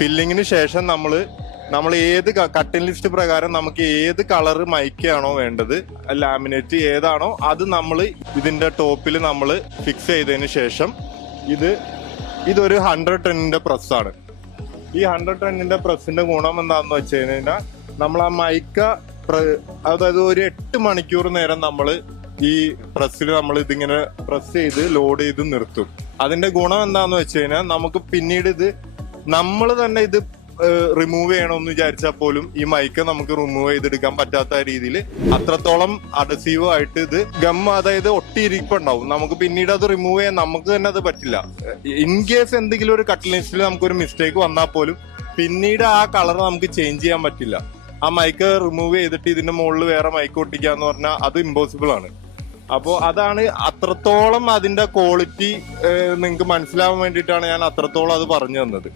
ഫില്ലിങ്ങിന് ശേഷം നമ്മൾ ഏത് കട്ടിംഗ് ലിസ്റ്റ് പ്രകാരം നമുക്ക് ഏത് കളർ മൈക്കാണോ വേണ്ടത്, ലാമിനേറ്റ് ഏതാണോ അത് നമ്മൾ ഇതിന്റെ ടോപ്പിൽ നമ്മൾ ഫിക്സ് ചെയ്തതിന് ശേഷം ഇതൊരു 110ന്റെ പ്രസ്സാണ്. ഈ 110ന്റെ പ്രസ്സിന്റെ ഗുണം എന്താണെന്ന് വെച്ച് കഴിഞ്ഞാൽ നമ്മൾ ആ മൈക്ക അതായത് ഒരു 8 മണിക്കൂർ നേരം നമ്മൾ ഈ പ്രസ്സിൽ നമ്മൾ ഇതിങ്ങനെ പ്രസ് ചെയ്ത് ലോഡ് ചെയ്ത് നിർത്തും. അതിന്റെ ഗുണം എന്താന്ന് വെച്ച് കഴിഞ്ഞാൽ നമുക്ക് പിന്നീട് നമ്മൾ തന്നെ റിമൂവ് ചെയ്യണമെന്ന് വിചാരിച്ചാൽ പോലും ഈ മൈക്ക് നമുക്ക് റിമൂവ് ചെയ്തെടുക്കാൻ പറ്റാത്ത രീതിയിൽ അത്രത്തോളം അഡസീവ് ആയിട്ട് അതായത് ഒട്ടിയിരിപ്പുണ്ടാവും. നമുക്ക് പിന്നീട് അത് റിമൂവ് ചെയ്യാൻ നമുക്ക് തന്നെ അത് പറ്റില്ല. ഇൻ കേസ് എന്തെങ്കിലും ഒരു കട്ടിംഗ് ലിസ്റ്റിൽ നമുക്കൊരു മിസ്റ്റേക്ക് വന്നാൽ പോലും പിന്നീട് ആ കളർ നമുക്ക് ചേഞ്ച് ചെയ്യാൻ പറ്റില്ല. ആ മൈക്ക് റിമൂവ് ചെയ്തിട്ട് ഇതിന്റെ മുകളിൽ വേറെ മൈക്ക് ഒട്ടിക്കാന്ന് പറഞ്ഞാൽ അത് ഇമ്പോസിബിൾ ആണ്. അപ്പോൾ അതാണ് അത്രത്തോളം അതിന്റെ ക്വാളിറ്റി നിങ്ങൾക്ക് മനസ്സിലാവാൻ വേണ്ടിയിട്ടാണ് ഞാൻ അത്രത്തോളം അത് പറഞ്ഞു തന്നത്.